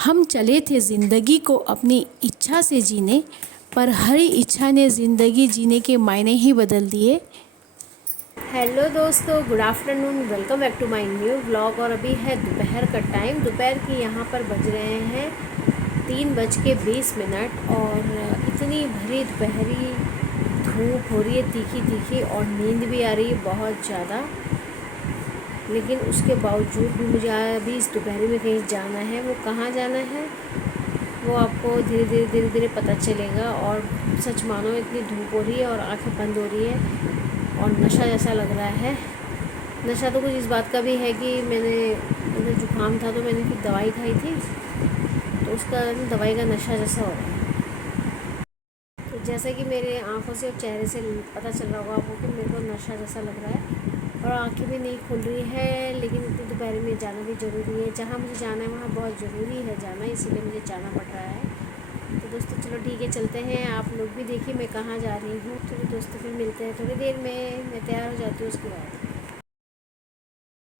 हम चले थे ज़िंदगी को अपनी इच्छा से जीने, पर हर इच्छा ने ज़िंदगी जीने के मायने ही बदल दिए। हेलो दोस्तों, good afternoon, welcome back to my new vlog. और अभी है दोपहर का टाइम। दोपहर की यहाँ पर बज रहे हैं 3:20 और इतनी भरी दोपहरी धूप हो रही है, तीखी तीखी, और नींद भी आ रही है बहुत ज़्यादा। लेकिन उसके बावजूद भी मुझे अभी इस दोपहर में कहीं जाना है। वो कहाँ जाना है वो आपको धीरे धीरे पता चलेगा। और सच मानो इतनी धूप हो रही है और आंखें बंद हो रही है और नशा जैसा लग रहा है। नशा तो कुछ इस बात का भी है कि मैंने जुकाम था तो मैंने फिर दवाई खाई थी, तो उसका दवाई का नशा जैसा हो रहा है। तो जैसा कि मेरे आंखों से और चेहरे से पता चल रहा होगा आपको कि मेरे को नशा जैसा लग रहा है और आंखें भी नहीं खुल रही है। लेकिन इतनी दोपहर में जाना भी ज़रूरी है। जहाँ मुझे जाना है वहाँ बहुत ज़रूरी है जाना, इसीलिए मुझे जाना पड़ रहा है। तो दोस्तों चलो ठीक है, चलते हैं। आप लोग भी देखिए मैं कहाँ जा रही हूँ। तो दोस्तों फिर मिलते हैं थोड़ी देर में, मैं तैयार हो जाती हूँ उसके बाद।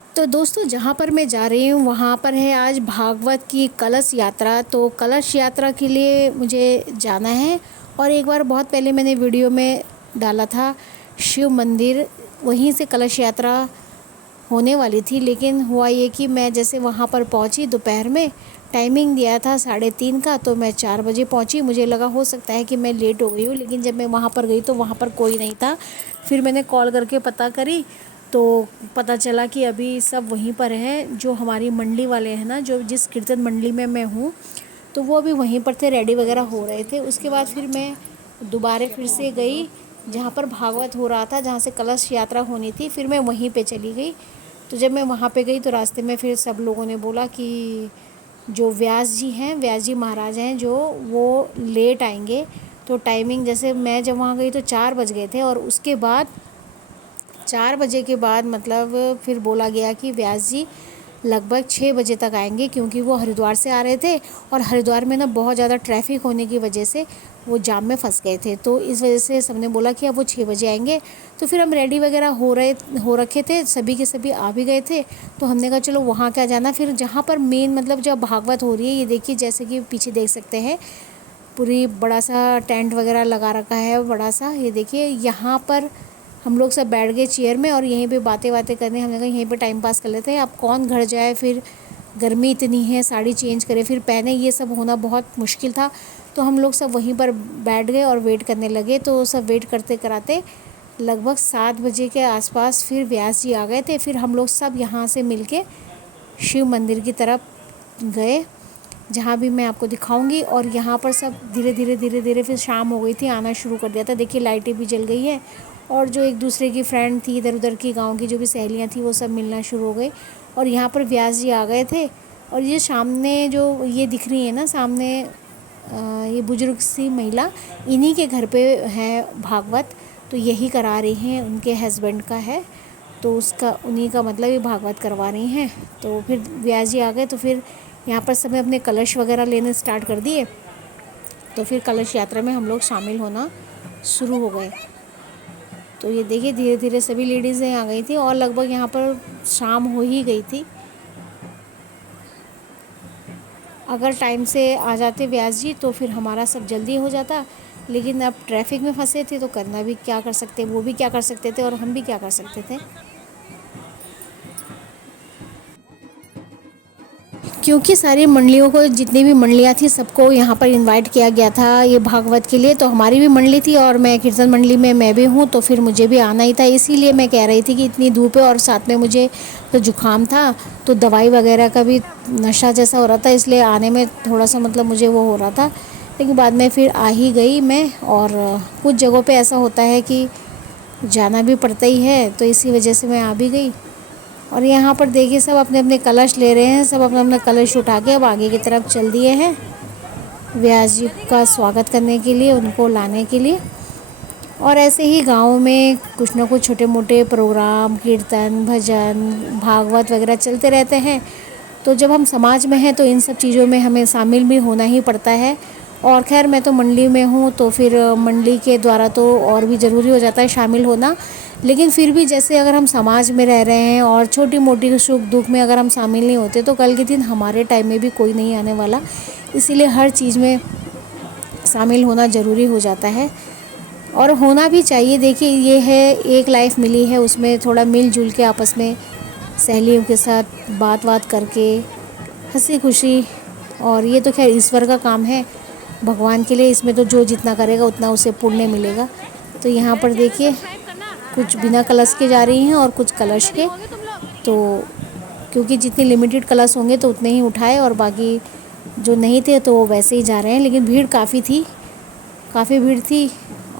तो दोस्तों जहाँ पर मैं जा रही हूँ वहाँ पर है आज भागवत की कलश यात्रा। तो कलश यात्रा के लिए मुझे जाना है। और एक बार बहुत पहले मैंने वीडियो में डाला था शिव मंदिर, वहीं से कलश यात्रा होने वाली थी। लेकिन हुआ ये कि मैं जैसे वहाँ पर पहुँची दोपहर में, टाइमिंग दिया था 3:30 का, तो मैं 4 बजे पहुँची। मुझे लगा हो सकता है कि मैं लेट हो गई हूँ, लेकिन जब मैं वहाँ पर गई तो वहाँ पर कोई नहीं था। फिर मैंने कॉल करके पता करी तो पता चला कि अभी सब वहीं पर हैं, जो हमारी मंडली वाले हैं ना, जो जिस कीर्तन मंडली में मैं हूँ, तो वो अभी वहीं पर थे, रेडी वगैरह हो रहे थे। उसके बाद फिर मैं दोबारा फिर से गई जहाँ पर भागवत हो रहा था, जहाँ से कलश यात्रा होनी थी, फिर मैं वहीं पे चली गई। तो जब मैं वहाँ पे गई तो रास्ते में फिर सब लोगों ने बोला कि जो व्यास जी हैं, व्यास जी महाराज हैं जो, वो लेट आएंगे। तो टाइमिंग जैसे मैं जब वहाँ गई तो 4 बज गए थे, और उसके बाद 4 बजे के बाद मतलब फिर बोला गया कि व्यास जी लगभग 6 बजे तक आएंगे, क्योंकि वो हरिद्वार से आ रहे थे और हरिद्वार में ना बहुत ज़्यादा ट्रैफिक होने की वजह से वो जाम में फंस गए थे। तो इस वजह से सबने बोला कि अब वो 6 बजे आएंगे। तो फिर हम रेडी वगैरह हो रखे थे, सभी के सभी आ भी गए थे। तो हमने कहा चलो वहाँ क्या जाना। फिर जहाँ पर मेन मतलब जब भागवत हो रही है, ये देखिए जैसे कि पीछे देख सकते हैं, पूरी बड़ा सा टेंट वगैरह लगा रखा है, बड़ा सा। ये देखिए यहाँ पर हम लोग सब बैठ गए चेयर में और यहीं पे बातें करने। हमने कहा यहीं पे टाइम पास कर लेते हैं। अब कौन घर जाए, फिर गर्मी इतनी है, साड़ी चेंज करे फिर पहने, ये सब होना बहुत मुश्किल था। तो हम लोग सब वहीं पर बैठ गए और वेट करने लगे। तो सब वेट करते कराते लगभग 7 बजे के आसपास फिर व्यास जी आ गए थे। फिर हम लोग सब यहाँ से मिल के शिव मंदिर की तरफ गए, जहाँ भी मैं आपको दिखाऊंगी। और यहाँ पर सब धीरे धीरे फिर शाम हो गई थी, आना शुरू कर दिया था। देखिए लाइटें भी जल गई है, और जो एक दूसरे की फ्रेंड थी इधर उधर की गांव की जो भी सहेलियां थी वो सब मिलना शुरू हो गई। और यहाँ पर व्यास जी आ गए थे। और ये सामने जो ये दिख रही है ना सामने, ये बुजुर्ग सी महिला, इन्हीं के घर पे है भागवत। तो यही करा रही हैं, उनके हस्बैंड का है, तो उसका उन्हीं का मतलब ये भागवत करवा रही हैं। तो फिर व्यास जी आ गए तो फिर यहाँ पर सब अपने कलश वगैरह लेने स्टार्ट कर दिए। तो फिर कलश यात्रा में हम लोग शामिल होना शुरू हो गए। तो ये देखिए धीरे धीरे सभी लेडीज़ें आ गई थी और लगभग यहाँ पर शाम हो ही गई थी। अगर टाइम से आ जाते व्यास जी तो फिर हमारा सब जल्दी हो जाता, लेकिन अब ट्रैफिक में फंसे थे तो करना भी क्या कर सकते, वो भी क्या कर सकते थे और हम भी क्या कर सकते थे। क्योंकि सारी मंडलियों को, जितनी भी मंडलियाँ थी, सबको यहाँ पर इनवाइट किया गया था ये भागवत के लिए। तो हमारी भी मंडली थी और मैं कीर्तन मंडली में मैं भी हूँ, तो फिर मुझे भी आना ही था। इसीलिए मैं कह रही थी कि इतनी धूप है और साथ में मुझे तो जुकाम था, तो दवाई वगैरह का भी नशा जैसा हो रहा था, इसलिए आने में थोड़ा सा मतलब मुझे वो हो रहा था। लेकिन बाद में फिर आ ही गई मैं। और कुछ जगहों पर ऐसा होता है कि जाना भी पड़ता ही है, तो इसी वजह से मैं आ भी गई। और यहाँ पर देखिए सब अपने अपने कलश ले रहे हैं, सब अपना अपना कलश उठा के अब आगे की तरफ चल दिए हैं व्यास जी का स्वागत करने के लिए, उनको लाने के लिए। और ऐसे ही गाँव में कुछ ना कुछ छोटे मोटे प्रोग्राम, कीर्तन, भजन, भागवत वगैरह चलते रहते हैं। तो जब हम समाज में हैं तो इन सब चीज़ों में हमें शामिल भी होना ही पड़ता है। और खैर मैं तो मंडली में हूँ, तो फिर मंडली के द्वारा तो और भी ज़रूरी हो जाता है शामिल होना। लेकिन फिर भी जैसे अगर हम समाज में रह रहे हैं और छोटी मोटी सुख दुख में अगर हम शामिल नहीं होते तो कल के दिन हमारे टाइम में भी कोई नहीं आने वाला। इसीलिए हर चीज़ में शामिल होना ज़रूरी हो जाता है और होना भी चाहिए। देखिए ये है, एक लाइफ मिली है, उसमें थोड़ा मिलजुल के आपस में सहेलियों के साथ बात करके हंसी खुशी, और ये तो खैर ईश्वर का काम है, भगवान के लिए इसमें तो जो जितना करेगा उतना उसे पुण्य मिलेगा। तो यहाँ पर देखिए कुछ बिना कलश के जा रही हैं और कुछ कलश के, तो क्योंकि जितने लिमिटेड कलश होंगे तो उतने ही उठाए और बाकी जो नहीं थे तो वो वैसे ही जा रहे हैं। लेकिन भीड़ काफ़ी थी, काफ़ी भीड़ थी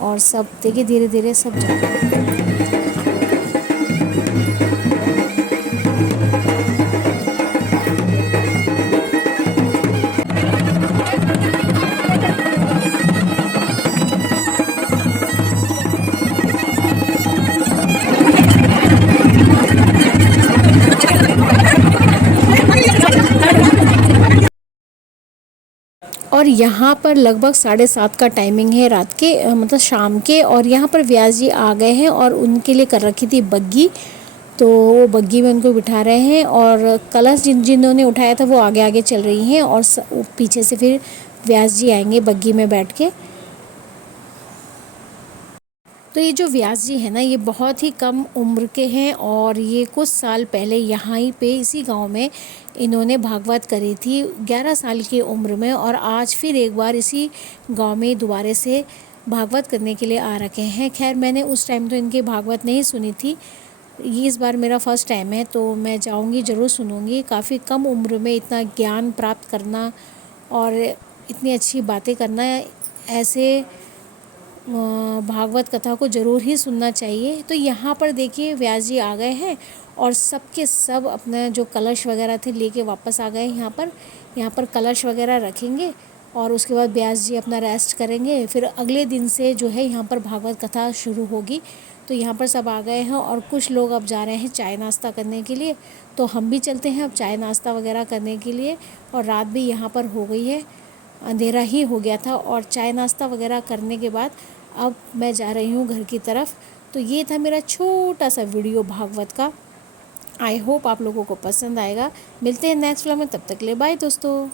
और सब देखिए धीरे धीरे सब जा रहे हैं। और यहाँ पर लगभग 7:30 का टाइमिंग है रात के, मतलब शाम के, और यहाँ पर व्यास जी आ गए हैं और उनके लिए कर रखी थी बग्गी, तो वो बग्गी में उनको बिठा रहे हैं और कलश जिन्होंने उठाया था वो आगे आगे चल रही हैं और पीछे से फिर व्यास जी आएंगे बग्गी में बैठ के। तो ये जो व्यास जी हैं ना, ये बहुत ही कम उम्र के हैं और ये कुछ साल पहले यहाँ ही पे इसी गांव में इन्होंने भागवत करी थी 11 साल की उम्र में, और आज फिर एक बार इसी गांव में दोबारा से भागवत करने के लिए आ रखे हैं। खैर मैंने उस टाइम तो इनकी भागवत नहीं सुनी थी, ये इस बार मेरा फर्स्ट टाइम है तो मैं जाऊंगी ज़रूर सुनूंगी। काफ़ी कम उम्र में इतना ज्ञान प्राप्त करना और इतनी अच्छी बातें करना, ऐसे भागवत कथा को ज़रूर ही सुनना चाहिए। तो यहाँ पर देखिए व्यास जी आ गए हैं और सबके सब अपना जो कलश वगैरह थे लेके वापस आ गए। यहाँ पर कलश वगैरह रखेंगे और उसके बाद व्यास जी अपना रेस्ट करेंगे। फिर अगले दिन से जो है यहाँ पर भागवत कथा शुरू होगी। तो यहाँ पर सब आ गए हैं और कुछ लोग अब जा रहे हैं चाय नाश्ता करने के लिए, तो हम भी चलते हैं अब चाय नाश्ता वगैरह करने के लिए। और रात भी यहाँ पर हो गई है, अंधेरा ही हो गया था, और चाय नाश्ता वगैरह करने के बाद अब मैं जा रही हूँ घर की तरफ। तो ये था मेरा छोटा सा वीडियो भागवत का। आई होप आप लोगों को पसंद आएगा। मिलते हैं नेक्स्ट व्लॉग में, तब तक के लिए बाय दोस्तों।